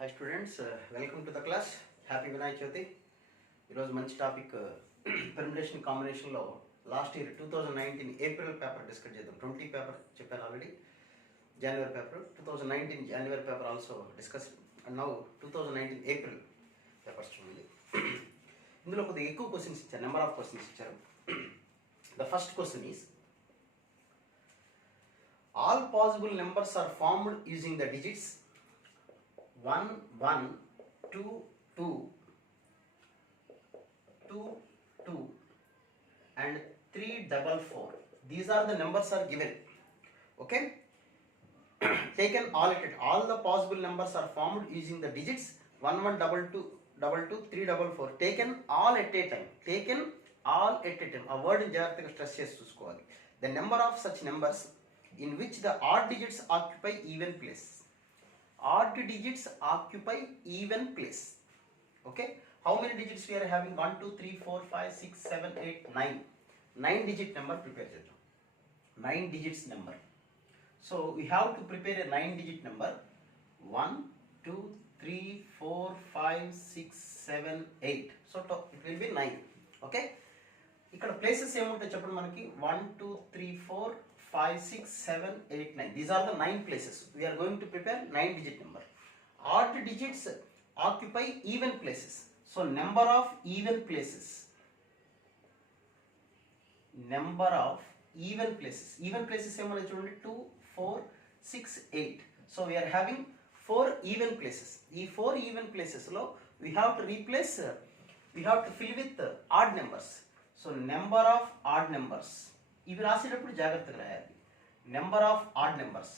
Hi students, welcome to the class. Happy Vinayak Chavithi. ఈరోజు మంచి topic permutation కాంబినేషన్లో last year 2019 April paper discuss చేద్దాం. 20 paper చెప్పాను already, January paper, 2019 January paper also discuss and now 2019 April papers చూడండి. ఇందులో కొద్దిగా ఎక్కువ questions ఇచ్చారు, నెంబర్ ఆఫ్ క్వశ్చన్స్ ఇచ్చారు. The first question is all possible numbers are formed using the digits 1 1 2 2 2 2 and 3 4 4. These are the numbers are given. Okay, taken all at it. All the possible numbers are formed using the digits 1 1 2 2 2 2 3 4 4. Taken all at a time. Taken all at a time. A word in జాగ్రత్తగా stress చేసి చూసుకోవాలి. The number of such numbers in which the odd digits occupy even place. Odd digits occupy even place. Okay, how many digits we are having? 1 2 3 4 5 6 7 8 9. 9 digit number prepare చేద్దాం. 9 digits number. So we have to prepare a 9 digit number. 1 2 3 4 5 6 7 8. So it will be 9. Okay, ఇక్కడ places ఏముంటాయి చెప్పండి మనకి. 1 2 3 4 5 6 7 8 9. These are the 9 places. We are going to prepare 9 digit number. Odd digits occupy even places. So number of even places. Number of even places. Even places ఏమన్నా చూడండి, 2 4 6 8. So we are having 4 even places. ఈ 4 even places లో we have to replace, we have to fill with odd numbers. So number of odd numbers. ఇవి రాసేటప్పుడు జాగ్రత్తగా రాయాలి. Number of odd numbers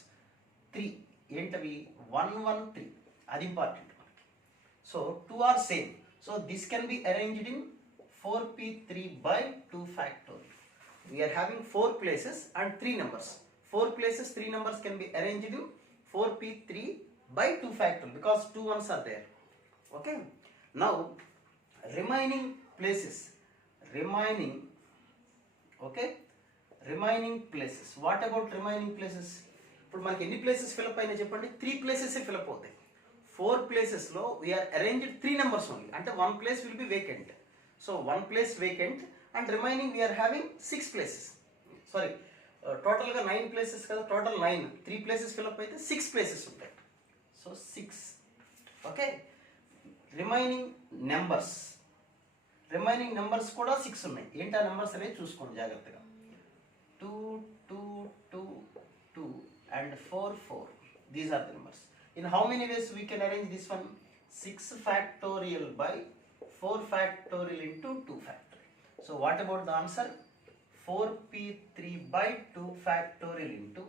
3 ఏంటవి? 1 1 3. అది ఇంపార్టెంట్ మనకి. So 2 are same. So this can be arranged in 4p3 by 2 factorial. We are having 4 places and 3 numbers. 4 places, 3 numbers can be arranged in 4p3 by 2 factorial because 2 ones are there. Okay. Now remaining places. Remaining places. What about remaining places? ఇప్పుడు మనకి ఎన్ని places fill up అయినా చెప్పండి. 3 places fill up అవుతాయి. 4 ప్లేసెస్లో we are arranged 3 numbers only. అంటే 1 place will be vacant. So 1 place vacant and remaining we are having 6 places. Sorry, టోటల్గా 9 places కదా, టోటల్ 9. 3 ప్లేసెస్ ఫిల్అప్ అయితే 6 ప్లేసెస్ ఉంటాయి. సో 6. ఓకే, రిమైనింగ్ నెంబర్స్ కూడా 6 ఉన్నాయి. ఏంటి ఆ నెంబర్స్ అనేది చూసుకోండి జాగ్రత్తగా. 2 2 2 2 and 4 4. These are the numbers. In how many ways we can arrange this one? 6 factorial by 4 factorial into 2 factorial. So what about the answer? 4p3 by 2 factorial into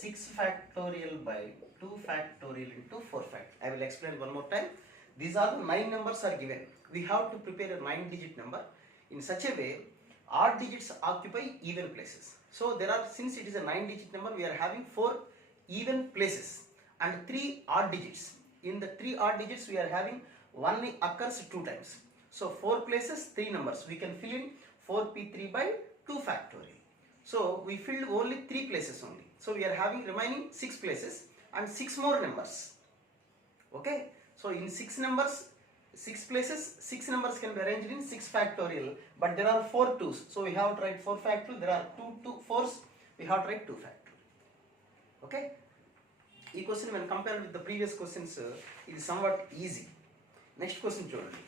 6 factorial by 2 factorial into 4 factorial. I will explain one more time. These are the 9 numbers are given. We have to prepare a 9 digit number in such a way odd digits occupy even places. So there are, since it is a 9 digit number, we are having 4 even places and 3 odd digits. In the 3 odd digits we are having one occurs 2 times. So 4 places, 3 numbers. We can fill in 4p3 by 2 factorial. So we filled only 3 places only. So we are having remaining 6 places and 6 more numbers. Okay, so in 6 numbers, 6 places, 6 numbers can be arranged in 6 factorial, but there are 4 2's. So we have to write 4 factorial. There are 2 4's. We have to write 2 factorial. Okay. This question when compared with the previous questions, it is somewhat easy. Next question చూడండి.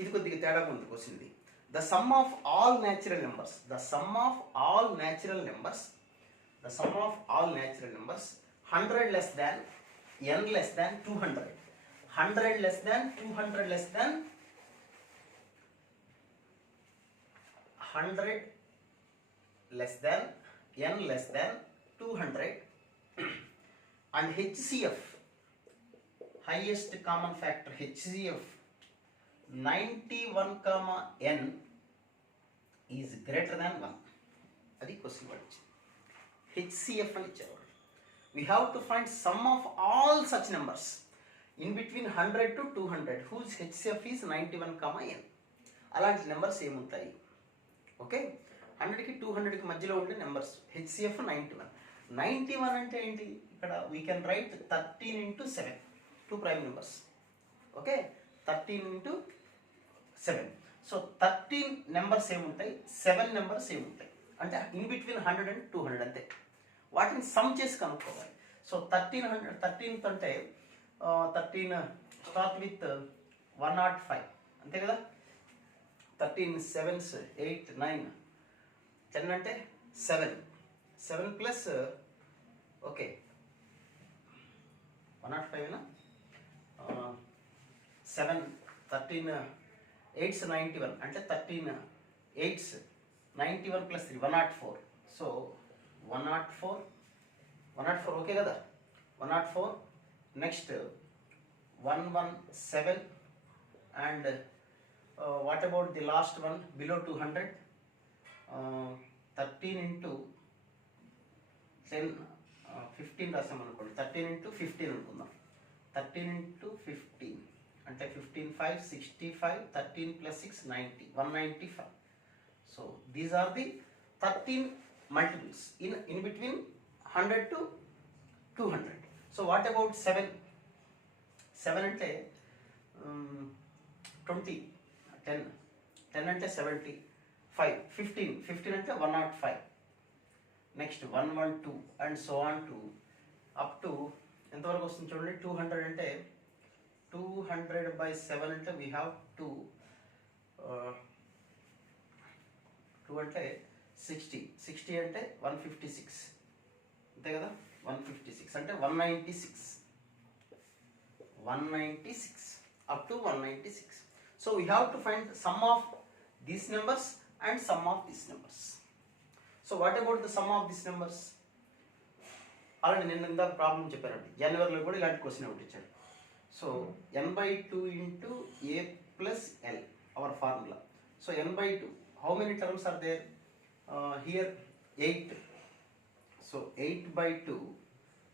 ఇది కొద్దిగా తేడాగా ఉంది question ఇది. The sum of all natural numbers. The sum of all natural numbers. The sum of all natural numbers. 100 less than, n less than 200. 100 less than, 200 less than, 100 less than, n less than 200 and HCF, highest common factor, HCF 91 comma n is greater than 1. అది question పడింది. HCF అని ఇచ్చారు. We have to find sum of all such numbers in between 100 to 200 whose HCF is 91 comma n. అలాంటి numbers ఏముంటాయి? Okay, 100కి 200కి మధ్యలో ఉండే numbers. HCF 91. 91 అంటే ఏంటి? ఇక్కడ we can write 13 into 7. 2 prime numbers. Okay, 13 into 7. So 13 numbers ఏముంటాయి, 7 numbers ఏముంటాయి అంటే ఇన్ బిట్వీన్ 100 and 200 అంతే. వాటిని సమ్ చేసి కనుక్కోవాలి. సో 13 అంటే 13 స్టార్ట్ విత్ 105 అంతే కదా. 13 7s 8 9 10 అంటే 7 ప్లస్ ఓకే 105 7 13 8s 91 అంటే 13 8s 91 ప్లస్ 3 104. సో 104 ఓకే కదా. 104 next 117 and what about the last one below 200. 13 into 10 15 రాసామనుకోండి. 13 into 15 అనుకుందాం. 13 into 15 అంటే 15 5 65 13 plus 6 90 195. So these are the 13 multiples in between 100 to 200. So what about 7 అంటే 20 10 అంటే 70 5 15 అంటే 105. Next 112 and so on to up to ఎంతవరకు వస్తుంది చూడండి. 200 అంటే 200 by 7 అంటే వీ హ్యావ్ 2 అంటే 60 అంటే 156 అంతే కదా. 156 అంటే 196 up to 196. So we have to find sum of these numbers and sum of these numbers. So what about the sum of these numbers? అలాంటి నేను ఇందాక ప్రాబ్లం చెప్పానండి. జనవరిలో కూడా ఇలాంటి క్వశ్చన్ ఒకటి ఇచ్చారు. So n/2 into a plus l our formula. So n/2 how many terms are there? Here 8. So 8/2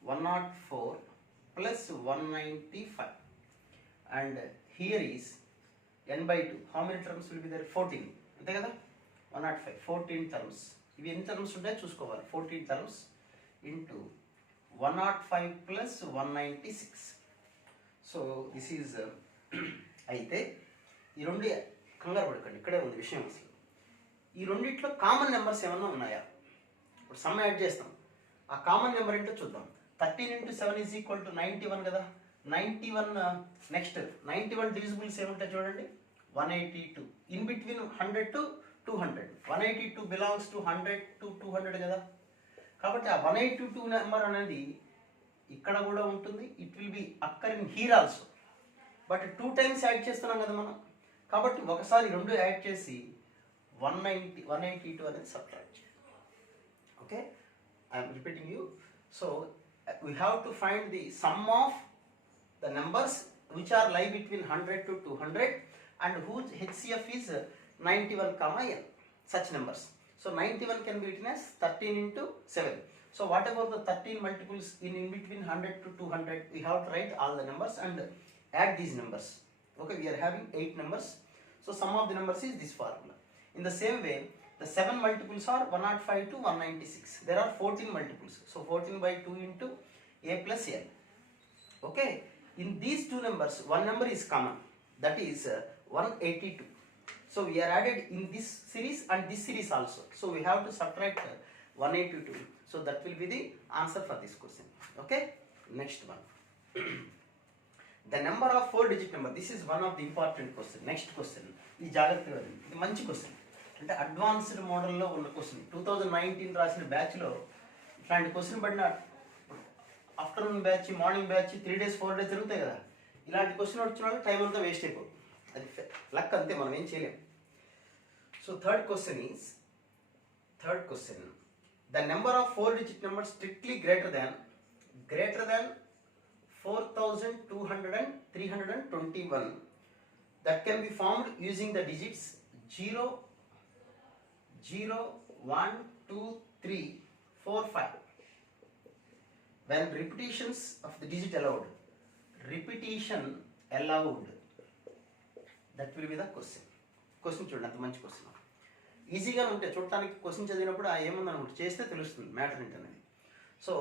104 plus 195 and here is n/2 how many terms will be there? 14 అంతే కదా. 105 14 terms. ఇవి ఎన్ని టర్మ్స్ ఉంటాయో చూసుకోవాలి. 14 terms into 105 plus 196. So this is అయితే ఈ రెండు కంగారు పడకండి, ఇక్కడే ఉంది విషయం. అసలు ఈ రెండిట్లో కామన్ నెంబర్స్ ఏమన్నా ఉన్నాయా? ఇప్పుడు సమ్ యాడ్ చేస్తాం. ఆ కామన్ నెంబర్ ఏంటో చూద్దాం. 13 into 7 is equal to 91 కదా. 91 నెక్స్ట్ 91 డివిజిబుల్స్ ఏముంటాయి చూడండి. 182 in between 100 to 200. 182 belongs to 100 to 200 కదా. కాబట్టి ఆ 182 నెంబర్ అనేది ఇక్కడ కూడా ఉంటుంది. It will be అక్కర్ in here also. But 2 times add చేస్తున్నాం కదా మనం. కాబట్టి ఒకసారి రెండు యాడ్ చేసి 182 అనేది సబ్ట్రాక్ట్ చేయాలి. Okay, I'm repeating you. So we have to find the sum of the numbers which are lie between 100 to 200 and whose HCF is 91, n. Such numbers. So 91 can be written as 13 into 7. So what about the 13 multiples in between 100 to 200? We have to write all the numbers and add these numbers. Okay, we are having 8 numbers. So sum of the numbers is this formula. In the same way, the 7 multiples are 105 to 196. There are 14 multiples. So 14/2 into a plus l. Okay, in these two numbers, one number is common. That is 182. So we are added in this series and this series also. So we have to subtract 182. So that will be the answer for this question. Okay, next one. The number of 4-digit number. This is one of the important question. Next question. ఈ జాగ్రత్తగా ఇది మంచి question. అంటే advanced మోడల్లో ఉన్న question. 2019 రాసిన బ్యాచ్లో ఇట్లాంటి క్వశ్చన్ పడిన afternoon batch, morning batch 3 days 4 days జరుగుతాయి కదా. ఇలాంటి క్వశ్చన్ వచ్చిన వాళ్ళు టైం అంతా వేస్ట్ అయిపోతుంది. అది లక్ అంతే, మనం ఏం చేయలేం. So third question. The number of 4-digit numbers strictly greater than 4,200 that can be formed using the digits 0, 1, 2, 3, 4, 5. When repetitions of the digit allowed, that will be the question. చూడండి, అంత మంచి question. ఈజీగానే ఉంటాయి చూడటానికి. క్వశ్చన్ చదివినప్పుడు ఏముందనుకుంటే చేస్తే తెలుస్తుంది matter ఏంటనేది. So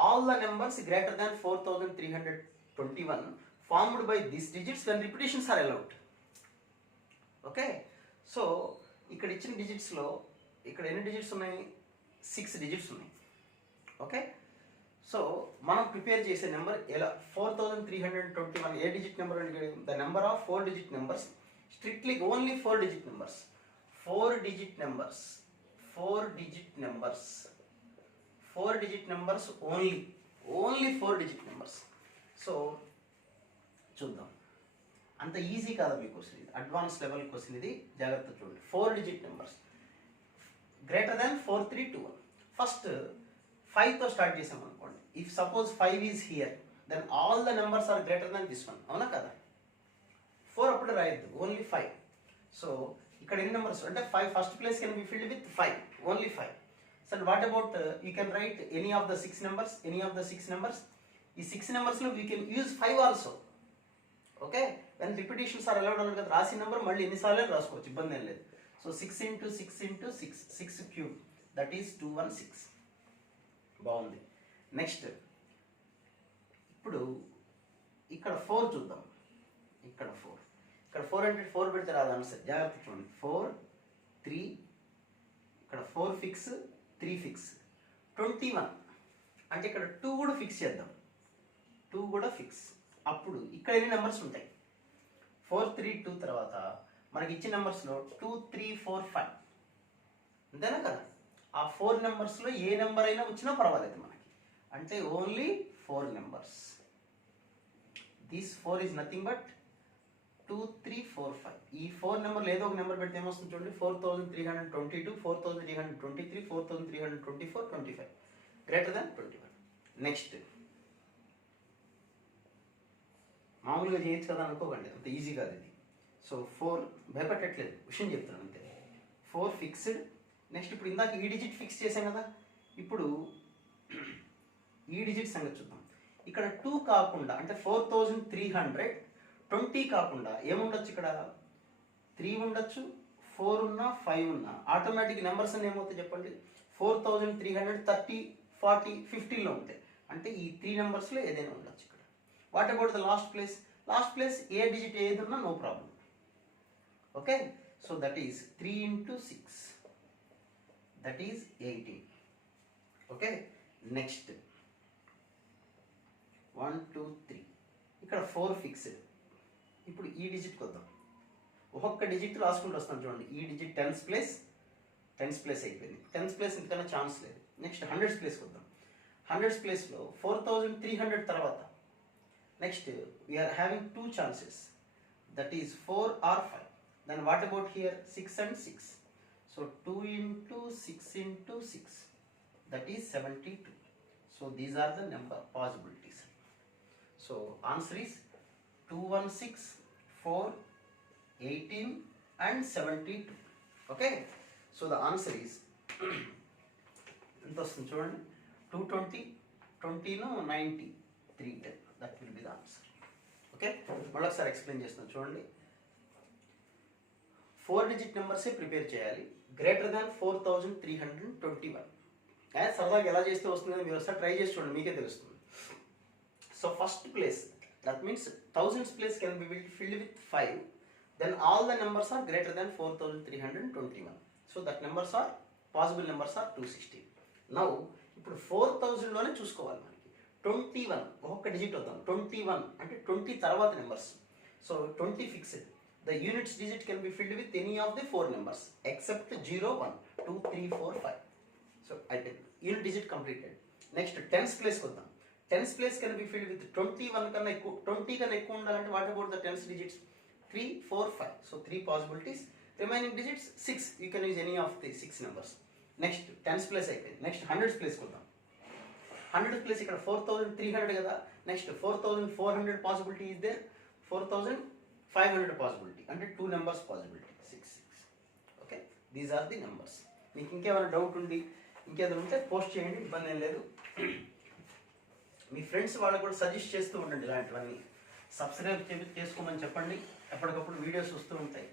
all the numbers greater than 4,321 formed by these digits when repetitions are allowed. Okay, so ఇక్కడ ఇచ్చిన డిజిట్స్లో ఇక్కడ ఎన్ని డిజిట్స్ ఉన్నాయి? 6 డిజిట్స్ ఉన్నాయి. ఓకే, సో మనం ప్రిపేర్ చేసే నెంబర్ ఎలా 4321 ఏ డిజిట్ నెంబర్ అంటే the number of 4 digit numbers, strictly only 4 digit numbers, 4 digit numbers, 4 digit numbers, 4 digit numbers only 4 digit numbers. So చూద్దాం, అంత ఈజీ కాదు మీ క్వశ్చన్, ఇది అడ్వాన్స్ లెవెల్ క్వశ్చన్, ఇది జాగ్రత్త చూడండి. 4 digit numbers greater than 4321. First 5తో స్టార్ట్ చేసాం అనుకోండి. If suppose 5 is here, then all the numbers are greater than this one, అవునా కదా? 4 అప్పుడు రాయొద్దు, ఓన్లీ 5. సో ఇక్కడ ఎన్ని నెంబర్స్ అంటే 5, first place can be filled with 5, only 5. So what about you can write any of the 6 numbers, any of the 6 numbers. ఈ 6 నెంబర్స్లో we can use 5 also. Okay, when repetitions are allowed అన్నారు కదా, రాసిన number మళ్ళీ ఎన్నిసార్లు రాసుకోవచ్చు, ఇబ్బంది ఏం లేదు. So 6 into 6 into 6, 6 cube, that is 216. బాగుంది. నెక్స్ట్ ఇప్పుడు ఇక్కడ 4 చూద్దాం. ఇక్కడ 4 అంటే 4 పెడితే రాదు ఆన్సర్, జాగ్రత్త చూడండి. 4 3, ఇక్కడ 4 ఫిక్స్, 3 ఫిక్స్, 21 అంటే ఇక్కడ 2 కూడా ఫిక్స్ చేద్దాం, 2 కూడా ఫిక్స్. అప్పుడు ఇక్కడ ఎన్ని నెంబర్స్ ఉంటాయి? 4 3 2 తర్వాత మనకి ఇచ్చిన నెంబర్స్లో 2 3 4 5, అంతేనా కదా? ఆ 4 నెంబర్స్లో ఏ నెంబర్ అయినా వచ్చినా పర్వాలేదు మనకి, అంటే only 4 numbers. This 4 is nothing but 2 3 4 5. ఈ 4 నెంబర్లు ఏదో ఒక నెంబర్ పెడితే ఏమొస్తుంది చూడండి, 4322, 4323, 4324, 25, గ్రేటర్ దాన్ 21. నెక్స్ట్ మామూలుగా చేయొచ్చు కదా అనుకోకండి, అంత ఈజీ కాదు ఇది. సో 4 భయపెట్టట్లేదు, విషయం చెప్తున్నాను అంతే. 4 ఫిక్స్డ్. నెక్స్ట్ ఇప్పుడు ఇందాక ఈ డిజిట్ ఫిక్స్ చేసాం కదా, ఇప్పుడు ఈ డిజిట్ సంగతి చూద్దాం. ఇక్కడ 2 కాకుండా అంటే 4320 కాకుండా ఏముండొచ్చు? ఇక్కడ 3 ఉండొచ్చు, 4 ఉన్నా, 5 ఉన్నా, ఆటోమేటిక్ నెంబర్స్ అని ఏమవుతాయి చెప్పండి? 4330, 40, 50లో ఉంటాయి. అంటే ఈ 3 నెంబర్స్లో ఏదైనా ఉండొచ్చు ఇక్కడ. What about the last place? Last place ఏ డిజిట్ ఏది ఉన్నా no problem. Okay, so that is 3 into 6, that is 18. Okay, next 1 2 3, ఇక్కడ 4 ఫిక్స్డ్. ఇప్పుడు ఈ డిజిట్కి వద్దాం, ఒక్కొక్క డిజిట్ రాసుకుంటూ వస్తాను చూడండి. ఈ డిజిట్ టెన్స్ ప్లేస్ అయిపోయింది, టెన్స్ ప్లేస్ ఇంతకన్నా ఛాన్స్ లేదు. నెక్స్ట్ 100s ప్లేస్కి వద్దాం. 100s ప్లేస్లో 4300 తర్వాత next we are having 2 chances, that is 4 or 5. Then what about here 6 and 6. So 2 into 6 into 6, that is 72. So these are the number possibilities. So answer is 216, 4, 18 and 72. Okay, so the answer is ఎంత వస్తుంది చూడండి, 220, 20 90, 310. That will be the answer. Okay, మళ్ళీ ఒకసారి explain చేస్తున్నాను చూడండి. 4 digit నెంబర్సే prepare చేయాలి, greater than 4321. సరదాగా ఎలా చేస్తే వస్తుందని మీరు ఒకసారి ట్రై చేసి చూడండి, మీకే తెలుస్తుంది. So first place, that means 1000s place can be filled with 5, then all the numbers are greater than 4321. So that numbers are possible numbers are 216. Now ఇప్పుడు 4000 లోనే చూసుకోవాలి మనకి. 21 ఒక్క డిజిట్ వద్దాం. 21 అంటే 20 తర్వాత numbers. So 20 fixed. The units digit can be filled with any of the 4 numbers except 0, 1, 2, 3, 4, 5. So I did unit digit completed. Next 10s place వద్దాం. 10s place can be filled with 21 కన్నా ఎక్కువ, 20 కన్నా ఎక్కువ ఉండాలంటే what about the 10s digits? 3, 4, 5. So 3 possibilities. Remaining digits 6. You can use any of the 6 numbers. Next 10s place అయిపోయింది. Next 100s place వద్దాం. 100s place ఇక్కడ 4300 కదా. Next 4400 possibility is there. 4500 possibility. అంటే 2 numbers possibility. 6, 6. Okay. These are the numbers. మీకు ఇంకేమైనా doubt ఉండి ఇంకేదైనా ఉంటే పోస్ట్ చేయండి, ఇబ్బంది ఏం లేదు. మీ ఫ్రెండ్స్ వాళ్ళకు కూడా సజెస్ట్ చేస్తూ ఉండండి ఇలాంటివన్నీ. సబ్స్క్రైబ్ చేసుకోమని చెప్పండి, ఎప్పటికప్పుడు వీడియోస్ వస్తూ ఉంటాయి.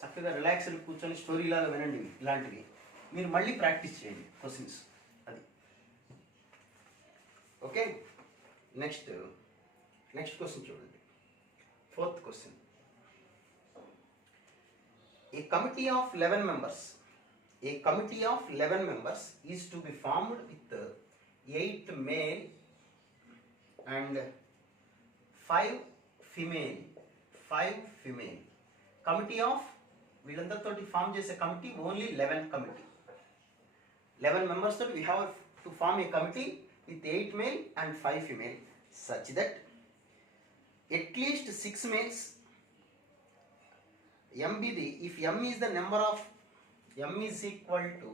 చక్కగా రిలాక్స్డ్ కూర్చొని స్టోరీ లాగా వినండి ఇలాంటివి. మీరు మళ్ళీ ప్రాక్టీస్ చేయండి నెక్స్ట్ క్వశ్చన్ చూడండి, fourth question. A committee of 11 members is to be formed with 8 male and 5 female. Committee of వీళ్ళందరితోటి form చేసే కమిటీ ఓన్లీ 11 కమిటీ. 11 members తోటి we have to form a committee with 8 male and 5 female such that at least 6 males. If m is the number of, m is equal to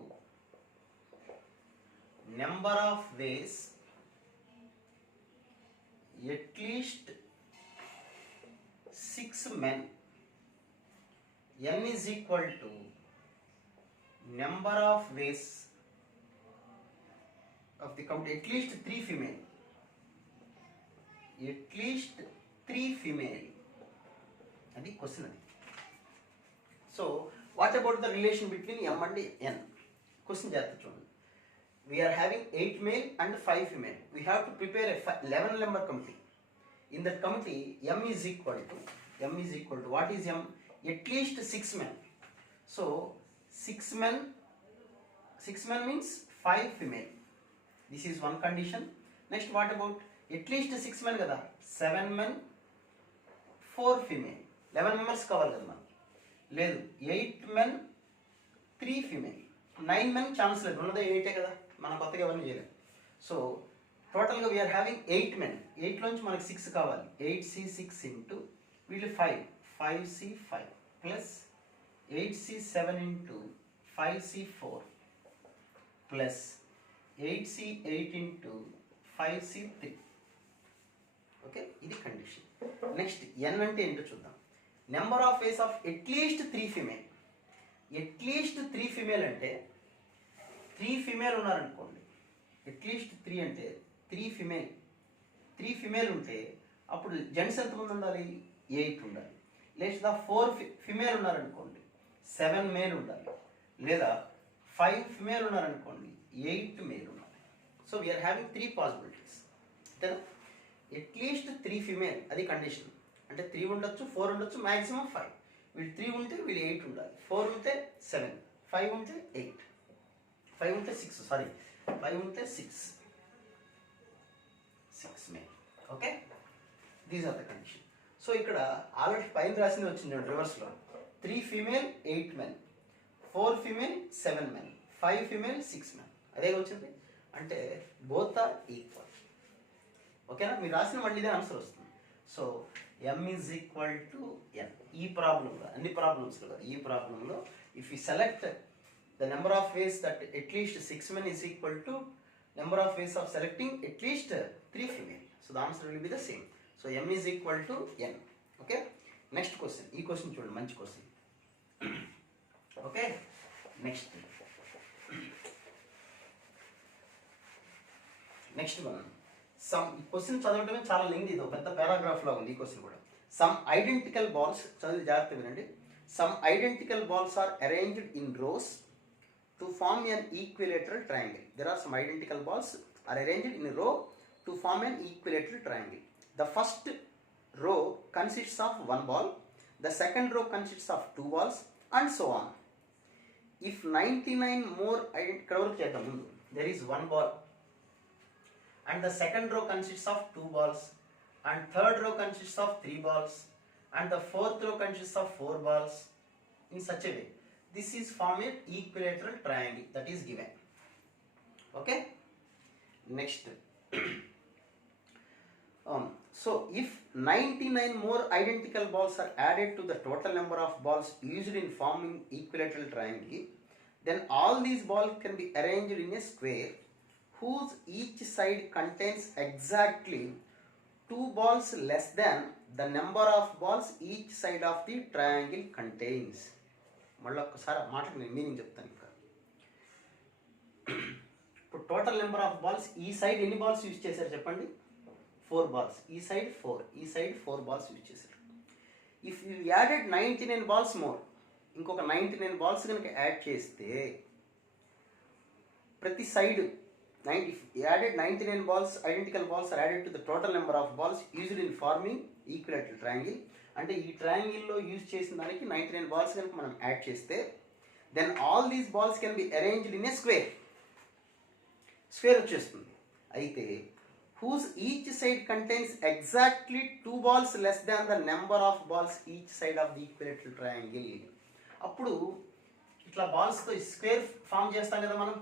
number of ways at least 6 men, n is equal to number of ways of the committee, at least 3 female, అది question. అది so what about the relation between m and n? Question చేస్తా చూడండి. We are having 8 male and 5 female. We have to prepare a 11 member committee. In that committee, m is equal to what is m? At least 6 men. So 6 men means 5 female. This is one condition. Next, what about at least 6 men kada? 7 men, 4 female. 11 members కావాలి కదా మనకి. లేదు, 8 men, 3 female. 9 men chance లేదు, ఉన్నదే 8 కదా, మనం కొత్తగా ఎవరిని చేయలేం. సో టోటల్గా వీఆర్ హ్యావింగ్ 8 men. 8 లోంచి మనకి 6 కావాలి. 8c6 ఇంటూ వీళ్ళు 5c5 plus 8c7 into 5c4 plus 8c8 into 5c3. Okay, ఇది కండిషన్. నెక్స్ట్ n అంటే ఏంటో చూద్దాం. Number of ways of at least 3 female. At least 3 female అంటే 3 ఫీమేల్ ఉన్నారనుకోండి. అట్లీస్ట్ 3 అంటే 3 ఫీమేల్ ఉంటే అప్పుడు జెంట్స్ ఎంతమంది ఉండాలి? 8 ఉండాలి. లేదా 4 ఫీమేల్ ఉన్నారనుకోండి, 7 మేల్ ఉండాలి. లేదా 5 ఫీమేల్ ఉన్నారనుకోండి, 8 మేల్ ఉండాలి. So we are having 3 possibilities. At least 3 female, అది కండిషన్. అంటే 3 ఉండొచ్చు, 4 ఉండొచ్చు, మ్యాక్సిమం 5. వీళ్ళు 3 ఉంటే వీళ్ళు 8 ఉండాలి. 4 ఉంటే 7, 5 ఉంటే 8, 5 ఉంటే 6 male. Okay, these are the condition. సో ఇక్కడ ఆల్రెడీ పైన రాసింది వచ్చింది రివర్స్లో. 3 female 8 men, 4 female 7 men, 5 female 6 men. అదే వచ్చింది. అంటే బోత్ ఆర్ ఈక్వల్. ఓకేనా? మీరు రాసిన మళ్ళీ ఇదే ఆన్సర్ వస్తుంది. So m is equal to n. ఈ ప్రాబ్లంలో, అన్ని ప్రాబ్లమ్స్లో కాదు, ఈ ప్రాబ్లంలో if you select the number of ways that at least 6 men is equal to number of ways of selecting at least 3 female. So the answer will be the same. So m is equal to n. Okay, next question. ఈ question చూడండి, మంచి question. Okay, next one. ఈ question చదవటమే చాలా lengthy, ఇది పెద్ద paragraph లా ఉంది. ఈ question కూడా సమ్ ఐడెంటికల్ బాల్స్, చదివి జాగ్రత్త వినండి. Some identical balls are arranged in rows to form an equilateral triangle. There are some identical balls are arranged in row to form an equilateral triangle. The first row consists of 1 ball, the second row consists of 2 balls, and so on. If 99 more there is 1 ball, and the second row consists of 2 balls, and third row consists of 3 balls, and the fourth row consists of 4 balls, in such a way, this is formed an equilateral triangle that is given. Okay, next. So if 99 more identical balls are added to the total number of balls used in forming equilateral triangle, then all these balls can be arranged in a square whose each side contains exactly 2 balls less than the number of balls each side of the triangle contains. మళ్ళీ ఒక్కసారి మాటకు నేను meaning చెప్తాను. ఇంకా ఇప్పుడు total number of balls, ఈ side ఎన్ని balls use చేశారు చెప్పండి? 4 balls. ఈ సైడ్ 4, ఈ సైడ్ 4 balls యూజ్ చేశారు. If you added 99 balls more, ఇంకొక 99 balls కనుక యాడ్ చేస్తే ప్రతి side added 99 balls, identical balls are added to the total number of balls used in forming equilateral triangle. అంటే ఈ ట్రయాంగిల్లో యూజ్ చేసిన దానికి 99 బాల్స్ కనుక మనం యాడ్ చేస్తే then all these balls can be arranged in a square వచ్చేస్తుంది. అయితే whose each side contains exactly 2 balls less than the number of balls each side of the equilateral triangle. అప్పుడు ఇట్లా బాల్స్తో square form చేస్తాం కదా, మనం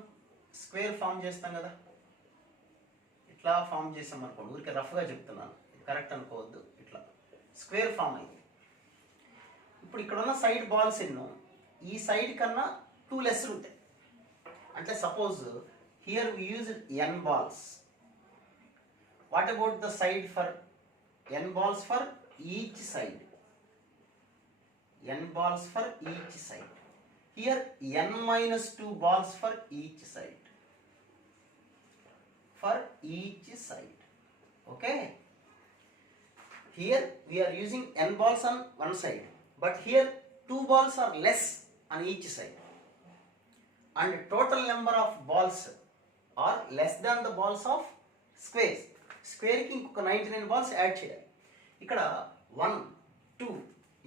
square form చేస్తాం కదా, ఇట్లా ఫామ్ చేస్తాం అనుకోండి, ఊరికే రఫ్గా చెప్తున్నాను, కరెక్ట్ అనుకోవద్దు, ఇట్లా స్క్వేర్ ఫామ్ అయింది. ఇప్పుడు ఇక్కడ ఉన్న సైడ్ బాల్స్ ఎన్నో, ఈ సైడ్ కన్నా 2 లెస్ ఉంటాయి. అంటే suppose here we use n balls. What about the side for n balls for each side? N balls for each side. Here n minus 2 balls for each side. For each side. Okay. Here we are using n balls on one side, but here 2 balls are less on each side. And total number of balls are less than the balls of squares. స్క్వేర్కి ఇంకొక 99 balls add చేయాలి. ఇక్కడ 1 2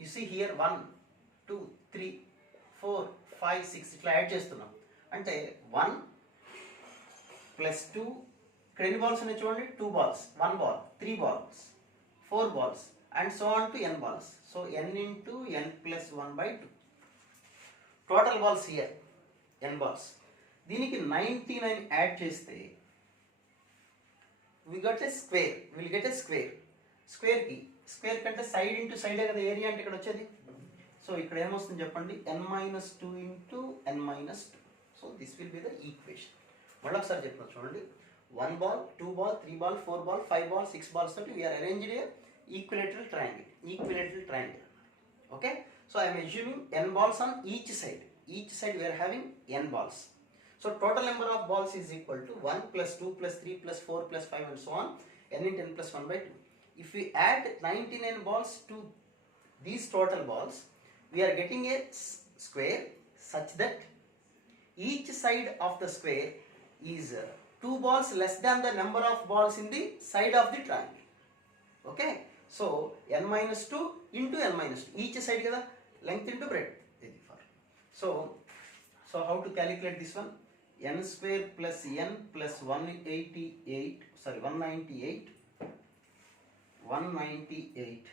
you see here 1 2 3 4 5 6 ఇట్లా add చేస్తున్నాం. అంటే 1 plus 2, ఇక్కడ ఎన్ని balls ఉన్నాయి చూడండి, 2 balls, 1 ball, 3 balls, 4 balls and so on to n balls. So n into n plus 1/2 total balls here n balls. దీనికి 99 యాడ్ చేస్తే we got a square, we will get a square. Square కంటే side into సైడే కదా area అంటే ఇక్కడ వచ్చేది. So ఇక్కడ ఏమొస్తుంది చెప్పండి, n-2 into n-2. So this will be the equation. మళ్ళీ ఒకసారి చెప్తున్నా చూడండి, 1 ball, 2 ball, 3 ball, 4 ball, 5 ball, 6 balls తోటి we are arranged a equilateral triangle. Okay, so I'm assuming n balls on each side we are having n balls. So total number of balls is equal to 1 plus 2 plus 3 plus 4 plus 5 and so on, n into n plus 1/2. If we add 99 balls to these total balls, we are getting a square such that each side of the square is 2 balls less than the number of balls in the side of the triangle. Okay, so n-2 into n-2, each side kada length into breadth. So how to calculate this one? n square plus n plus 198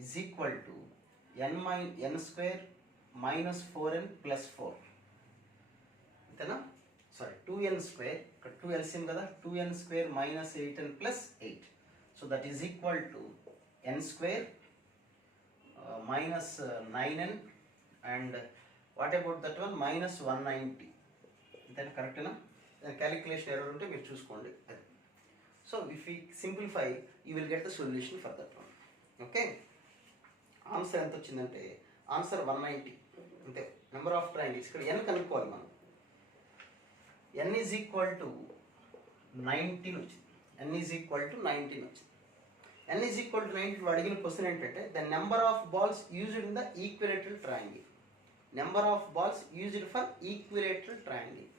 is equal to n square minus 4n plus 4. అంతేనా? Sorry 2n square, ఇక్కడ 2 LCM కదా, 2n square minus 8n plus 8. So that is equal to n square minus 9n and what about that one, minus 190. అంతేనా, కరెక్టేనా? Calculation error ఉంటే మీరు చూసుకోండి. So if you simplify you will get the solution for that one. Okay, answer ఎంత వచ్చిందంటే answer 190. అంతే, number of triangles. ఇక్కడ n కనుక్కోవాలి మనం. n ఈజ్ ఈక్వల్ టు 19 వచ్చింది. n ఈజ్ ఈక్వల్ టు 19 వచ్చింది. n ఈజ్ ఈక్వల్ టు 19 అడిగిన question ఏంటంటే the number of balls used in the equilateral triangle. Number of balls used for equilateral triangle.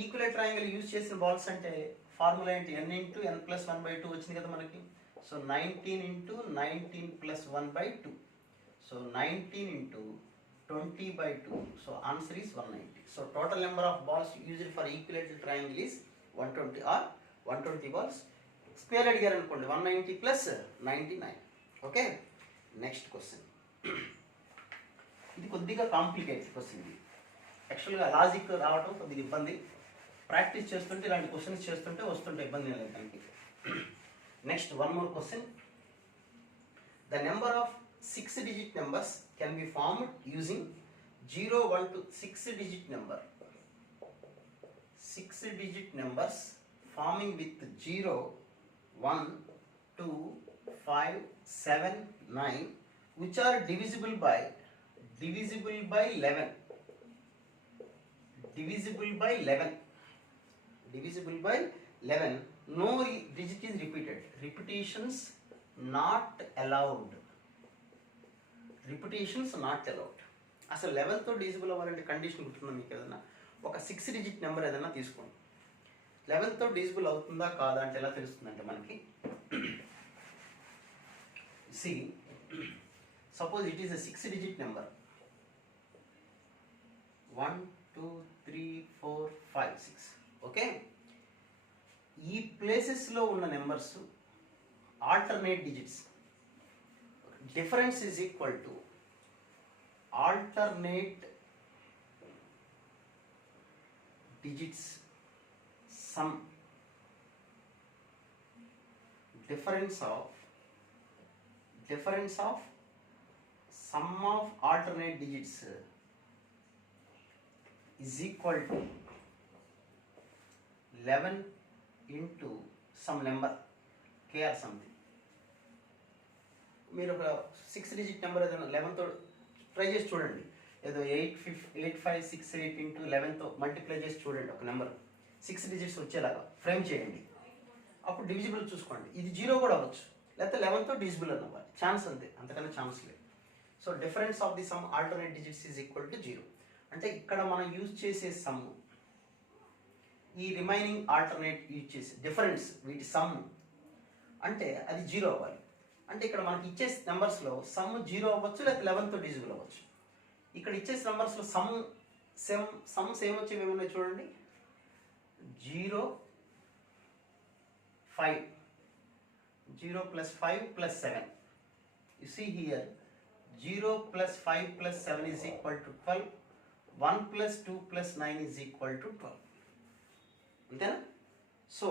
Equilateral triangle use చేసిన balls అంటే formula ఏంటి, n into n plus 1/2 వచ్చింది కదా మనకి. So 19 into 19 plus 1/2. So 19 into 20/2. So answer is 190. So total number of balls used for equilateral triangle is 120 or 120 balls. Square అడిగారు అనుకోండి 190 plus 99. Okay, next question. ఇది కొద్దిగా complicated question. ఇది యాక్చువల్గా logic రావడం కొద్దిగా ఇబ్బంది. ప్రాక్టీస్ చేస్తుంటే ఇలాంటి క్వశ్చన్స్ చేస్తుంటే వస్తుంటే ఇబ్బంది లేదు దానికి. Next one more question. The number of 6 digit numbers can be formed using 0, 1 to 6 digit number. 6 digit numbers forming with 0, 1, 2, 5, 7, 9 which are divisible by 11. No digit is repeated. Repetitions not allowed. అసలు 11తో divisible అవ్వాలంటే condition గుర్తుందా మీకు? ఏదైనా ఒక 6 digit number ఏదైనా తీసుకోండి. 11తో divisible అవుతుందా కాదా అంటే ఎలా తెలుస్తుందంటే మనకి see suppose it is a 6-digit number 1 2 3 4 5 6 okay. ఈ ప్లేసెస్లో ఉన్న numbers alternate digits. Difference is equal to alternate digits sum. Difference of sum of alternate digits is equal to 11 into some number k or something. మీరు ఒక 6-digit number ఏదైనా 11తో try చేసి చూడండి. ఏదో 8568 into 11తో multiply చేసి చూడండి. ఒక నెంబర్ 6 digits వచ్చేలాగా ఫ్రేమ్ చేయండి. అప్పుడు డివిజిబుల్ చూసుకోండి. ఇది 0 కూడా అవ్వచ్చు, లేకపోతే 11తో డివిజిబుల్ అని అవ్వాలి. ఛాన్స్ అంతే, అంతకన్నా ఛాన్స్ లేదు. So difference of the some alternate digits is equal to 0. అంటే ఇక్కడ మనం యూజ్ చేసే సమ్, ఈ రిమైనింగ్ ఆల్టర్నేట్ యూజ్ చేసే డిఫరెన్స్, వీటి సమ్ అంటే అది 0 అవ్వాలి. అంటే ఇక్కడ మనకి ఇచ్చే నెంబర్స్లో సమ్ 0 అవ్వచ్చు, లేకపోతే 11తో డివిజిబుల్ అవ్వచ్చు. ఇక్కడ ఇచ్చే నెంబర్స్లో సమ్స్ ఏమొచ్చేవి ఏమున్నాయి చూడండి. 0 5 0 plus 5 plus 7. You see here 0 plus 5 plus 7 is equal to 12. 1 plus 2 plus 9 is equal to 12. అంతేనా? సో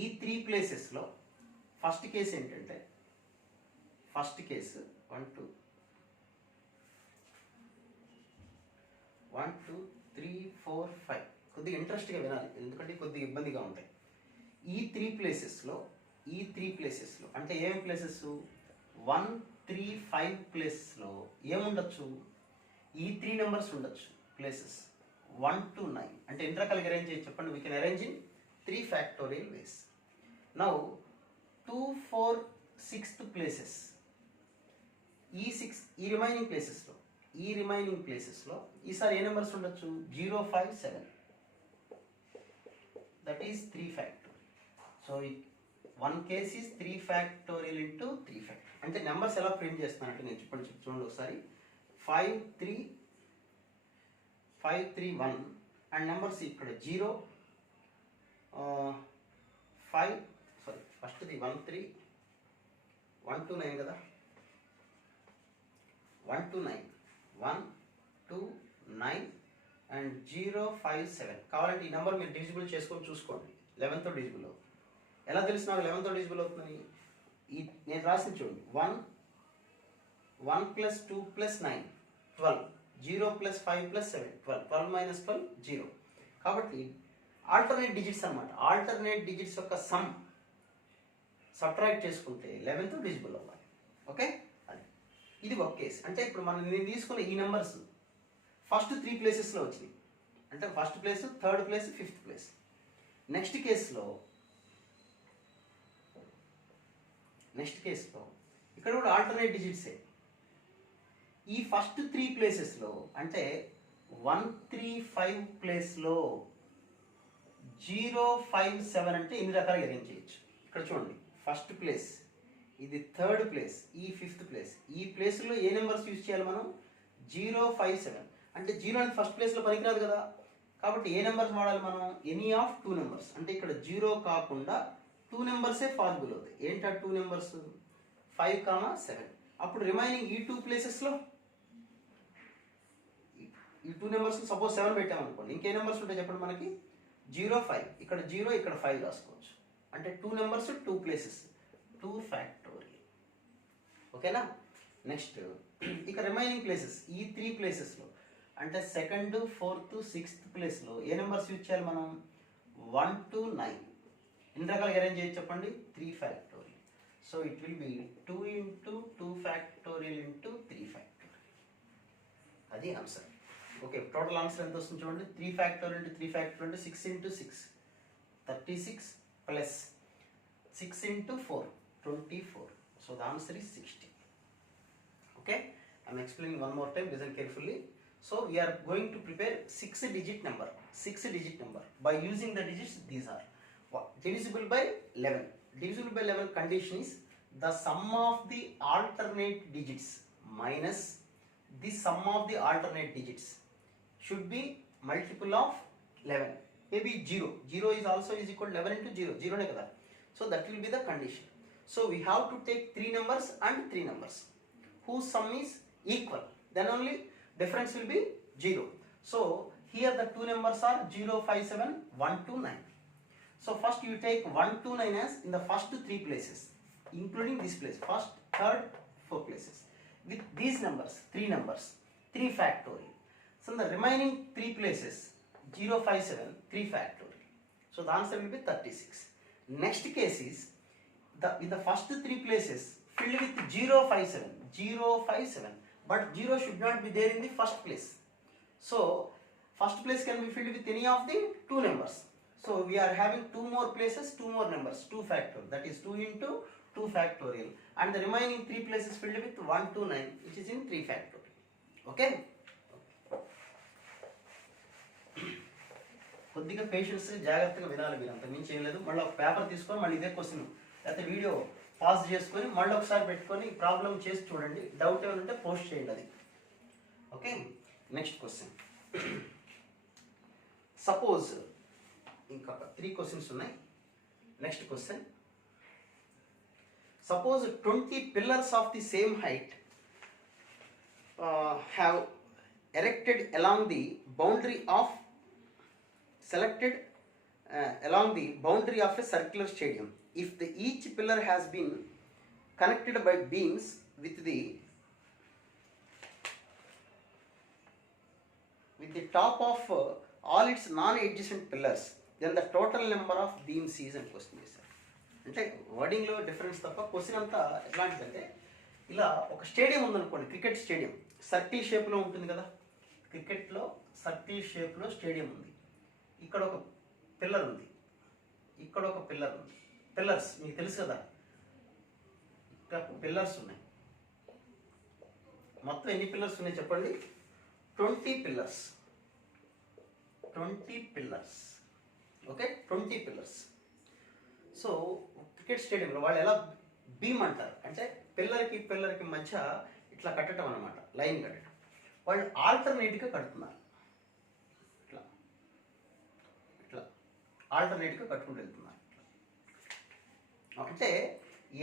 ఈ 3 ప్లేసెస్లో ఫస్ట్ కేసు ఏంటంటే, ఫస్ట్ కేసు 1 2 3 4 5 కొద్దిగా ఇంట్రెస్ట్గా వినాలి, ఎందుకంటే కొద్దిగా ఇబ్బందిగా ఉంటాయి. ఈ 3 ప్లేసెస్లో అంటే ఏం ప్లేసెస్ 1 3 5 ప్లేసెస్లో ఏముండొచ్చు, ఈ 3 నెంబర్స్ ఉండొచ్చు ప్లేసెస్ 1 to 9. అంటే ఎన్ని రకాలుగా అరేంజ్ చేయొచ్చు చెప్పండి. We can arrange in 3 factorial ways. Now 2 4 6th places, ఈ రిమైనింగ్ ప్లేసెస్లో ఈసారి ఏ నెంబర్స్ ఉండొచ్చు 0 5 7. That is 3 factorial. So one case is 3 factorial into 3 factorial. అంటే నెంబర్స్ ఎలా ప్రింట్ చేస్తానంటే నేను చూడండి ఒకసారి. 5 3 1 అండ్ నెంబర్స్ ఇక్కడ 0 5 ఫస్ట్ది 1 3 1 to 9 కదా, 1 to 9 1 2 9 అండ్ 0 5 7. కావాలంటే ఈ నెంబర్ మీరు డివిజిబుల్ చేసుకొని చూసుకోండి. 11తో డివిజిబుల్ అవుతుంది. ఎలా తెలిసిన 11తో డివిజిబుల్ అవుతుందని ఈ నేను రాసింది చూడండి. 1 plus 2 plus 9 12. 0 plus 5 plus 7 12. 12 minus 12 0. కాబట్టి ఆల్టర్నేట్ డిజిట్స్ అన్నమాట. ఆల్టర్నేట్ డిజిట్స్ యొక్క సమ్ సబ్ట్రాక్ట్ చేసుకుంటే 11తో డివిజిబుల్ అవ్వాలి. ఓకే, అది ఇది ఒక కేసు. అంటే ఇప్పుడు నేను తీసుకున్న ఈ నెంబర్స్ ఫస్ట్ 3 ప్లేసెస్లో వచ్చినాయి. అంటే first place, third place, 5th place. Next కేసులో ఇక్కడ కూడా ఆల్టర్నేట్ డిజిట్సే. ఈ ఫస్ట్ 3 ప్లేసెస్లో అంటే 1 3 5 ప్లేస్లో 0 5 7 అంటే ఎన్ని రకాలుగా అరేంజ్ చేయొచ్చు. ఇక్కడ చూడండి, ఫస్ట్ ప్లేస్, ఇది థర్డ్ ప్లేస్, ఈ 5th ప్లేస్. ఈ ప్లేస్లో ఏ నెంబర్స్ యూజ్ చేయాలి మనం 0 5 7. అంటే 0 అని ఫస్ట్ ప్లేస్లో పనికిరాదు కదా, కాబట్టి ఏ నెంబర్స్ వాడాలి మనం ఎనీ ఆఫ్ 2 నెంబర్స్. అంటే ఇక్కడ 0 కాకుండా 2 నెంబర్సే పాసిబుల్ అవుతాయి. ఏంటా 2 నెంబర్స్ 5 7. అప్పుడు రిమైనింగ్ ఈ 2 ప్లేసెస్లో ఈ 2 నెంబర్స్ సపోజ్ 7 పెట్టామనుకోండి, ఇంకే నెంబర్స్ ఉంటాయి చెప్పండి మనకి 0 5. ఇక్కడ 0 ఇక్కడ 5 రాసుకోవచ్చు. అంటే 2 నెంబర్స్ 2 ప్లేసెస్ 2 factorial. ఓకేనా. నెక్స్ట్ ఇక రిమైనింగ్ ప్లేసెస్ ఈ 3 ప్లేసెస్లో అంటే సెకండ్, ఫోర్త్, 6th ప్లేస్లో ఏ నెంబర్స్ యూజ్ చేయాలి మనం 1 to 9. ఎన్ని రకాలుగా అరేంజ్ చేయొచ్చు చెప్పండి 3 factorial. So it will be 2 into 2 factorial into 3 factorial. అది ఆన్సర్. ఓకే, టోటల్ ఆన్సర్ ఎంత వస్తుంది చూడండి. 3 factorial into 3 factorial అంటే 6 into 6 36 plus 6 into 4 24. So the answer is 60. Okay, I am explaining one more time, listen carefully. So we are going to prepare 6-digit number. 6-digit number. By using the digits, these are divisible by 11. Divisible by 11 condition is the sum of the alternate digits minus the sum of the alternate digits should be multiple of 11. Maybe 0. 0 is also is equal to 11 into 0. 0 ne kada. So that will be the condition. So we have to take 3 numbers and 3 numbers whose sum is equal. Then only difference will be 0. So here the two numbers are 0, 5, 7, 1, 2, 9. So first you take 1, 2, 9 as in the first 3 places, including this place, first, third, 4 places. With these numbers, 3 numbers, 3 factorial. So in the remaining 3 places, 0, 5, 7, 3 factorial. So the answer will be 36. Next case is, in the first 3 places filled with 0, 5, 7, 0, 5, 7. But 0 should not be there in the first place. So first place can be filled with any of the 2 numbers. So we are having 2 more places, 2 more numbers, 2 factorial. That is 2 into 2 factorial. And the remaining 3 places filled with 1, 2, 9, which is in 3 factorial. Okay? కొద్దిగా patience జాగ్రత్తగా వినాలి, మీరు అంత మించి ఏం లేదు. మళ్ళీ ఒక పేపర్ తీసుకొని మళ్ళీ ఇదే క్వశ్చన్ లేకపోతే వీడియో పాజ్ చేసుకొని మళ్ళీ ఒకసారి పెట్టుకొని ప్రాబ్లం చేసి చూడండి. డౌట్ ఏమైనా ఉంటే పోస్ట్ చేయండి అది. Okay, next question. సపోజ్ ఇంకా 3 క్వశ్చన్స్ ఉన్నాయి. Next question. Suppose 20 pillars of the same height have erected along the boundary of a circular stadium. If each pillar has been connected by beams with the top of all its non-adjacent pillars, then the total number of beams is అని question చేశారు. అంటే వర్డింగ్లో difference తప్ప question అంతా ఎట్లాంటిదంటే, ఇలా ఒక stadium ఉందనుకోండి, cricket stadium circle షేప్లో ఉంటుంది కదా. క్రికెట్లో సర్కిల్ షేప్లో స్టేడియం ఉంది. ఇక్కడ ఒక పిల్లర్ ఉంది, ఇక్కడ ఒక పిల్లర్ ఉంది. పిల్లర్స్ మీకు తెలుసు కదా, ఇక్కడ పిల్లర్స్ ఉన్నాయి. మొత్తం ఎన్ని పిల్లర్స్ ఉన్నాయి చెప్పండి? 20 pillars. 20 pillars. Okay, 20 pillars. So cricket స్టేడియంలో వాళ్ళు ఎలా బీమ్ అంటారు అంటే పిల్లర్కి మధ్య ఇట్లా కట్టడం అనమాట, లైన్ కట్టడం. వాళ్ళు ఆల్టర్నేట్గా కడుతున్నారు, ఇట్లా ఇట్లా ఆల్టర్నేట్గా కట్టుకుంటూ వెళ్తున్నారు. అంటే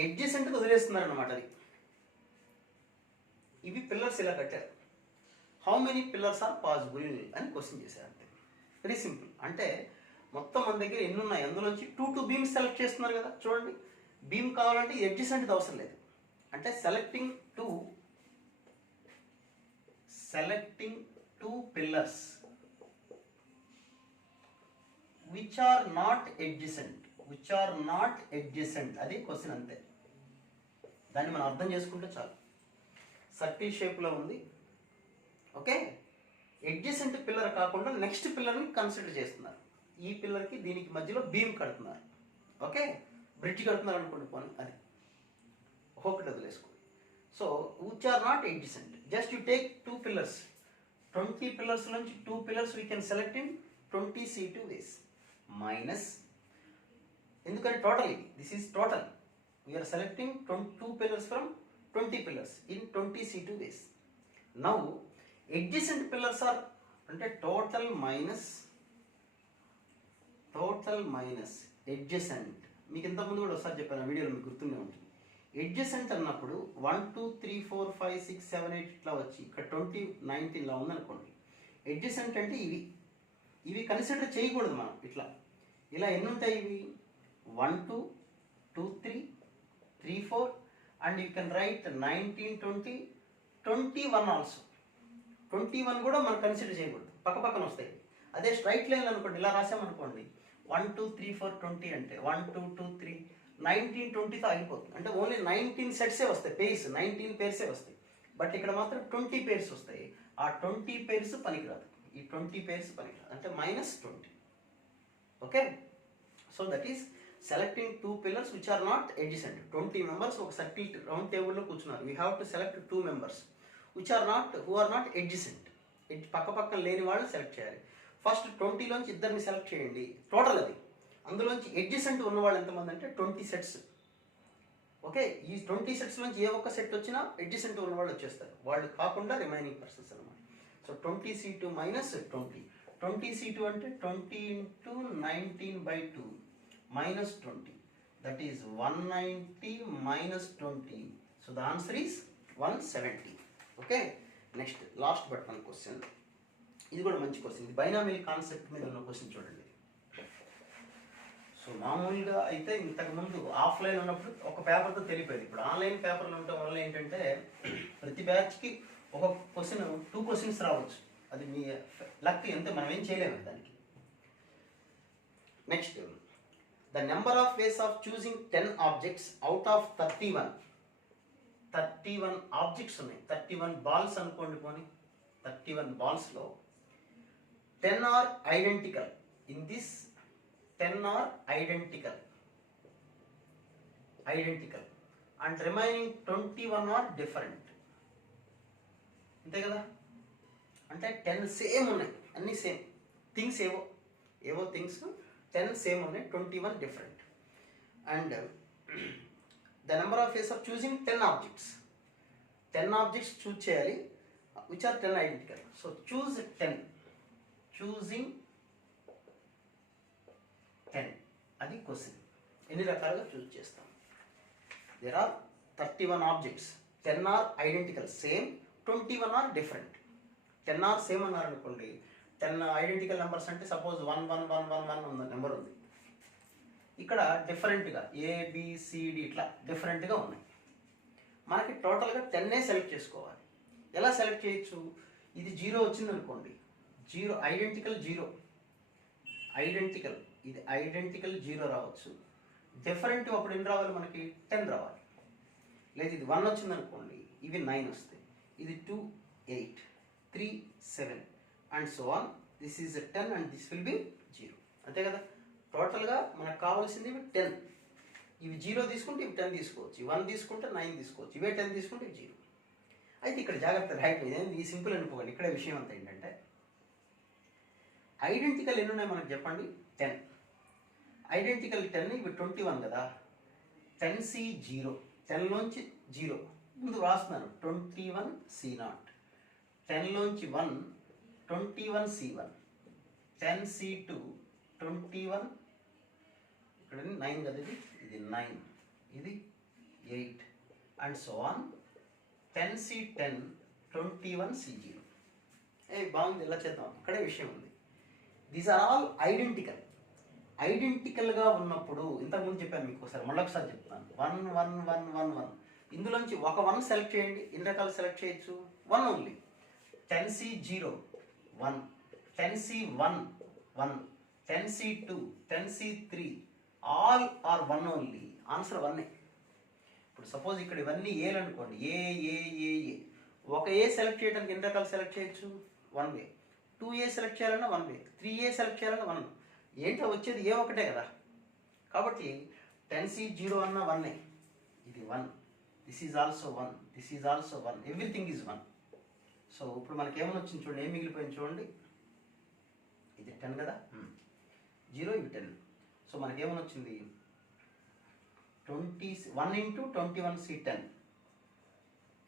ఎడ్జసెంట్గా వదిలేస్తున్నారు అనమాట. అది ఇవి పిల్లర్స్ ఇలా కట్టారు. How many pillars are possible అని క్వశ్చన్ చేశారు. అంతే, వెరీ సింపుల్. అంటే మొత్తం మన దగ్గర ఎన్ని ఉన్నాయి, అందులోంచి 2 బీమ్స్ సెలెక్ట్ చేస్తున్నారు కదా. చూడండి, బీమ్ కావాలంటే ఎడ్జసెంట్ అవసరం లేదు. అంటే selecting two pillars which are not adjacent, అది క్వశ్చన్. అంతే, దాన్ని మనం అర్థం చేసుకుంటే చాలు. సర్కిల్ షేప్లో ఉంది. ఓకే, ఎడ్జసెంట్ పిల్లర్ కాకుండా నెక్స్ట్ పిల్లర్ని కన్సిడర్ చేస్తున్నారు. ఈ పిల్లర్కి దీనికి మధ్యలో బీమ్ కడుతున్నారు. ఓకే, బ్రిడ్జ్ కడుతున్నారు అనుకోండి, పోనీ అది ఒకటి వదిలేసుకోండి. So which are not adjacent, just you take 2 pillars. 20 pillars నుంచి 2 pillars we can select in 20 C2 ways minus, ఎందుకంటే టోటల్ ఇది, this is total. We are selecting 2 pillars from 20 pillars in 20 C2 ways. Now adjacent pillars are అంటే total minus adjacent. మీకు ఇంతకుముందు కూడా ఒకసారి చెప్పాను, వీడియోలో మీకు గుర్తుండే ఉంటుంది. ఎడ్జసెంట్ అన్నప్పుడు 1, 2, 3, 4, 5, 6, 7, 8 ఇట్లా వచ్చి ఇక్కడ 20, 19 ఇలా ఉందనుకోండి. ఎడ్జసెంట్ అంటే ఇవి కన్సిడర్ చేయకూడదు మనం. ఇలా ఎన్ని ఉంటాయి ఇవి? 1, 2, 2, 3, 3, 4 and you can right 19, 20, 21 also. 21 కూడా మనం కన్సిడర్ చేయకూడదు, పక్కన వస్తాయి. అదే స్ట్రైట్ లైన్ అనుకోండి, ఇలా రాసామనుకోండి 1, 2, 3, 4, 20 అంటే 1, 2, 2, 3, 19, 20తో ఆగిపోతుంది. అంటే ఓన్లీ 19 సెట్సే వస్తాయి, పేర్స్ 19 పేర్సే వస్తాయి. బట్ ఇక్కడ మాత్రం 20 పేర్స్ వస్తాయి. ఆ 20 పేర్స్ పనికిరాదు, ఈ 20 పేర్స్ పనికిరాదు, అంటే -20. Okay, so that is selecting 2 pillars which are not adjacent. 20 members ఒక సర్కిల్ రౌండ్ టేబుల్లో కూర్చున్నారు. We have to select 2 members who are not adjacent. పక్కన లేని వాళ్ళు సెలెక్ట్ చేయాలి. ఫస్ట్ 20లోంచి ఇద్దరిని సెలెక్ట్ చేయండి, టోటల్ అది. అందులోంచి ఎడ్జసెంట్ ఉన్నవాళ్ళు ఎంతమంది అంటే 20 సెట్స్. ఓకే, ఈ 20 సెట్స్ నుంచి ఏ ఒక్క సెట్ వచ్చినా ఎడ్జసెంట్ ఉన్నవాళ్ళు వచ్చేస్తారు, వాళ్ళు కాకుండా రిమైనింగ్ పర్సన్స్ అనమాట. So 20C2 minus 20. 20C2 అంటే 20 into 19/2 minus 20. That is 190 minus 20. So the answer is 170. Okay. Next, last but one question. ఇది కూడా మంచి క్వశ్చన్. ఇది బైనామియల్ కాన్సెప్ట్ మీద ఉన్న క్వశ్చన్ చూడండి. సో మామూలుగా అయితే ఇంతకుముందు ఆఫ్లైన్ ఉన్నప్పుడు ఒక పేపర్తో తెలిపేది. ఇప్పుడు ఆన్లైన్ పేపర్లు ఉండటం వల్ల ఏంటంటే ప్రతి బ్యాచ్కి ఒక క్వశ్చన్ 2 క్వశ్చన్స్ రావచ్చు. అది మీ లక్, ఎంత మనం ఏం చేయలేము దానికి. Next, the number of ways of choosing 10 objects out of 31 objects ఉన్నాయి. 31 బాల్స్ అనుకోండి పోనీ. 31 బాల్స్లో 10 are identical. In this 10 are identical and remaining 21 are different. అంతే కదా, అంటే 10 సేమ్ ఉన్నాయి, అన్ని సేమ్ థింగ్స్, ఏవో థింగ్స్ 10 సేమ్ ఉన్నాయి, 21 different. And the number of ways of choosing 10 objects. 10 objects choose చేయాలి which are 10 identical. So choose 10, choosing 10 అది question. ఎన్ని రకాలుగా చూస్ చేస్తాం? There are 31 objects, 10 are identical same, 21 are different. 10 are same అన్నారు అనుకోండి, 10 identical numbers అంటే suppose 1 1 1 1 1 ఉన్న number ఉంది. ఇక్కడ డిఫరెంట్గా ABCD ఇట్లా డిఫరెంట్గా ఉన్నాయి. మనకి టోటల్గా 10 సెలెక్ట్ చేసుకోవాలి. ఎలా సెలెక్ట్ చేయొచ్చు? ఇది 0 వచ్చింది అనుకోండి, 0 ఐడెంటికల్ 0, ఐడెంటికల్ ఇది ఐడెంటికల్ 0 రావచ్చు. డిఫరెంట్ అప్పుడు ఎన్ని రావాలి మనకి? 10 రావాలి. లేదు ఇది 1 వచ్చింది అనుకోండి, ఇవి 9 వస్తాయి. ఇది 2 8 3 7 and so on. This is 10 and this will B 0. అంతే కదా. టోటల్గా మనకు కావాల్సింది 10. ఇవి 0 తీసుకుంటే ఇవి 10 తీసుకోవచ్చు, 1 తీసుకుంటే 9 తీసుకోవచ్చు, ఇవే 10 తీసుకుంటే ఇవి 0. అయితే ఇక్కడ జాగ్రత్త, రైట్, ఈ సింపుల్ అనుకోవాలి. ఇక్కడ విషయం అంతా ఏంటంటే ఐడెంటికల్ ఎన్ని ఉన్నాయి మనకు చెప్పండి? 10. ఐడెంటికల్ 10, ఇవి 21 కదా. 10C 0, 10లోంచి 0 ముందు రాస్తున్నాను, 21C0. 10లోంచి 1, 21C1. 10C2, 21, ఇక్కడ 9 కదా, ఇది 9, ఇది 8 and so on. 10C10, 21C0. బాగుంది, ఇలా చేద్దాం. అక్కడే విషయం ఉంది. These are all identical. ఐడెంటికల్గా ఉన్నప్పుడు ఇంతకుముందు చెప్పాను మీకు, ఒకసారి మళ్ళొకసారి చెప్తాను. 1 1 1 1 1. ఇందులోంచి ఒక 1 సెలెక్ట్ చేయండి. ఎన్ని రకాలు సెలెక్ట్ చేయొచ్చు? 1 only. 10C0 1, 10C1 1, 10C2, 10C3 all are 1 only. Answer 1. ఇప్పుడు సపోజ్ ఇక్కడ ఇవన్నీ ఏలు అనుకోండి, ఏ. ఒక ఏ సెలెక్ట్ చేయడానికి ఎన్ని రకాలు సెలెక్ట్ చేయొచ్చు? 1 వే. 2A సెలెక్ట్ చేయాలన్నా 1 వే, 3A సెలెక్ట్ చేయాలన్నా 1. ఏంటో వచ్చేది ఏ ఒకటే కదా. కాబట్టి 10C0 అన్న 1. ఇది 1, this is also 1, this is also 1, everything is 1. So ఇప్పుడు మనకి ఏమైనా వచ్చింది చూడండి, ఏం మిగిలిపోయింది చూడండి. ఇది 10 కదా, 0 ఇవి 10. సో మనకేమైనా వచ్చింది? 1 into 21C10.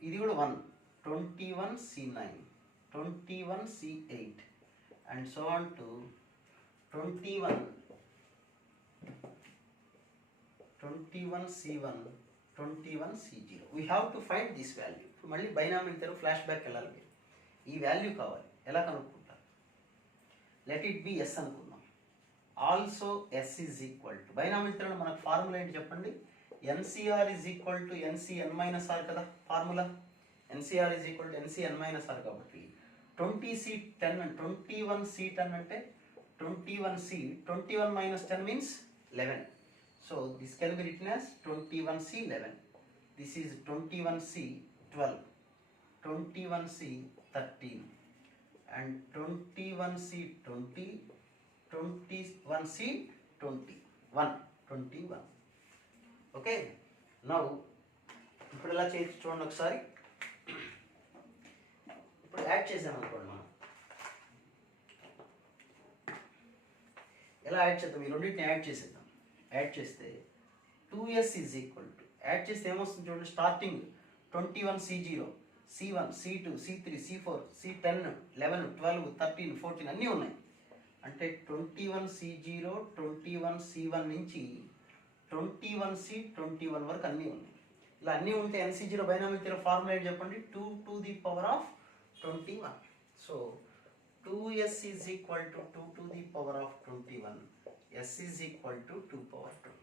ఇది కూడా 1, 21C9, 21C8 and so on to 21C1, 21C0. We have to find this value. మళ్ళీ బైనామిల్ తెరు ఫ్లాష్ బ్యాక్ వెళ్ళాలి. ఈ వాల్యూ కావాలి. ఎలా కనుక్కుంటారు? లెట్ ఇట్ బి ఎస్ అనుకుందాం. Also S is equal to, binomial తెరులో మనకు ఫార్ములా ఏంటి చెప్పండి? NCR is equal to NCn-R కదా formula. NCR is equal to NCn-R కాబట్టి 20C10 and 21C10 అంటే 21C, 21 minus 10 means 11. So this can be written as 21C11. This is 21C12, 21C13 and 21C20, 21C21. Okay, now ఇప్పుడు ఎలా చేయొచ్చు చూడండి ఒకసారి. ఇప్పుడు add చేసాం అనుకోండి మనం. ఎలా యాడ్ చేద్దాం? ఈ రెండింటిని యాడ్ చేసేద్దాం. యాడ్ చేస్తే 2s is equal to, add చేస్తే ఏమొస్తుంది చూడండి, starting 21C0, C1, C2, C3, C4, C10, 11, 12, 13, 14 అన్నీ ఉన్నాయి. అంటే 21C0, 21C1 నుంచి 21C21 వరకు అన్నీ ఉన్నాయి. ఇలా అన్నీ ఉంటే NC0 బైనామియల్ థియరం ఫార్ములా ఏంటి చెప్పండి? 2 to the power of 21. So 2s is equal to 2 to the power of 21, s is equal to 2 power 20.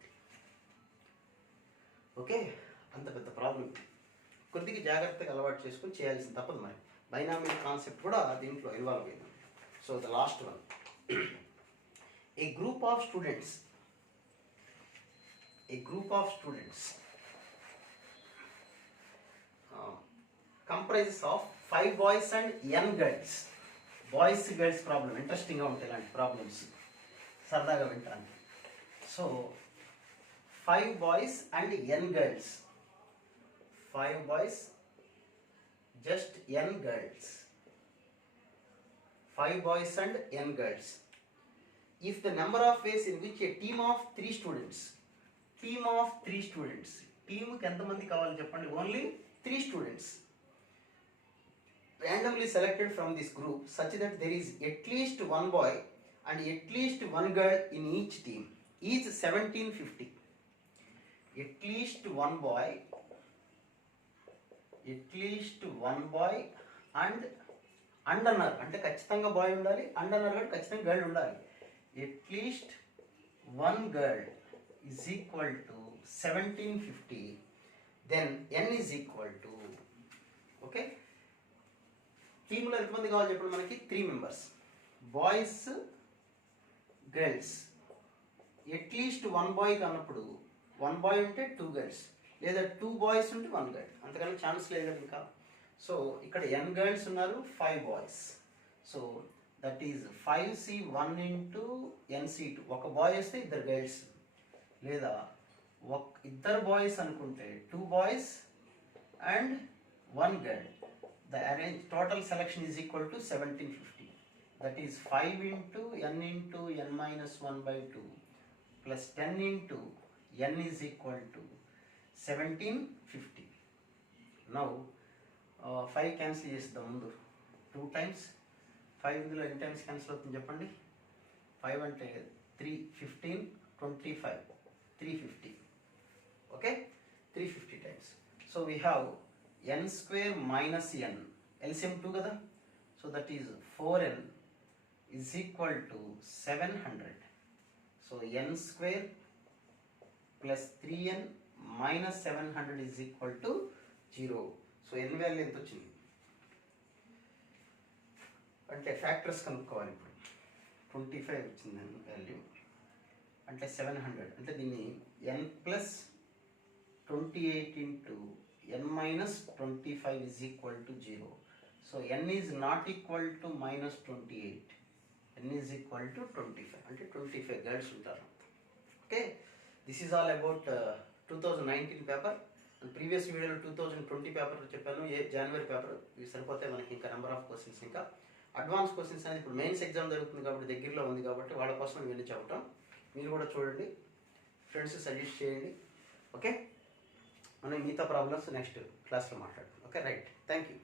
Okay, అంత పెద్ద ప్రాబ్లం కొద్దిగా జాగ్రత్తగా అలవాటు చేసుకుని చేయాల్సింది తప్పదు. మరి బైనామియల్ కాన్సెప్ట్ కూడా దీంట్లో ఇన్వాల్వ్ అయింది. So the last one, a group of students comprises of 5 boys and n girls. Boys girls problem ఇంట్రెస్టింగ్గా ఉంటాయి ఇలాంటి ప్రాబ్లమ్స్, సరదాగా వింటానికి. So 5 boys and n girls, 5 boys, just n girls, 5 boys and n girls. If the number of ways in which a team of 3 students, టీమ్కి ఎంతమంది కావాలి చెప్పండి? Only 3 students, randomly selected from this group such that there is at least one boy and at least one girl in each team is 1750. At least one boy and అన్నారు అంటే ఖచ్చితంగా bye ఉండాలి, అన్నారు అంటే ఖచ్చితంగా గర్ల్ ఉండాలి. at least one girl is equal to 1750, then n is equal to, okay, టీంలో ఎంతమంది కావాలి చెప్పండి? మనకి 3 members, boys girls. At least 1 boy అన్నప్పుడు 1 బాయ్ ఉంటే 2 గర్ల్స్, లేదా 2 బాయ్స్ ఉంటే 1 గర్ల్, అంతకన్నా ఛాన్స్ లేదు కదా ఇంకా. సో ఇక్కడ n గర్ల్స్ ఉన్నారు, 5 boys. So that is 5C1 into NC2. ఒక బాయ్ వస్తే 2 గర్ల్స్, లేదా 2 బాయ్స్ అనుకుంటే 2 boys and 1 girl. The total selection is equal to 1750. That is 5 into n into n minus 1 by 2 plus 10 into n is equal to 1750. Now 5 cancel చేద్దాం ముందు 2 times. 5 ఇందులో ఎన్ని times cancel అవుతుంది చెప్పండి? 5 అంటే 3, 15, 25, 350. Okay, 350 times. So we have n square minus n, LCM 2 కదా. So that is 4n is equal to 700. So n square plus 3n minus 700 is equal to 0. So n value ఎంత వచ్చింది అంటే factors కనుక్కోవాలి. ఇప్పుడు 25 వచ్చింది n వాల్యూ, అంటే 700 అంటే దీన్ని n plus 28 into n minus 25 is equal to 0. So n is not equal to minus 28, n is equal to 25, అంటే 25 girls ఉంటారు. Okay, this is all about 2019 paper. Previous వీడియోలో 2020 పేపర్ చెప్పాను, జనవరి పేపర్. ఇవి సరిపోతే మనకి ఇంకా నెంబర్ ఆఫ్ క్వశ్చన్స్, ఇంకా advance questions అనేది ఇప్పుడు మెయిన్స్ ఎగ్జామ్ జరుగుతుంది కాబట్టి దగ్గరలో ఉంది కాబట్టి వాళ్ళ కోసం ఇవన్నీ చెప్పటం. మీరు కూడా చూడండి, ఫ్రెండ్స్ సజెస్ట్ చేయండి. ఓకే, మనం మిగతా ప్రాబ్లమ్స్ నెక్స్ట్ క్లాస్లో మాట్లాడతాం. Okay, right, thank you.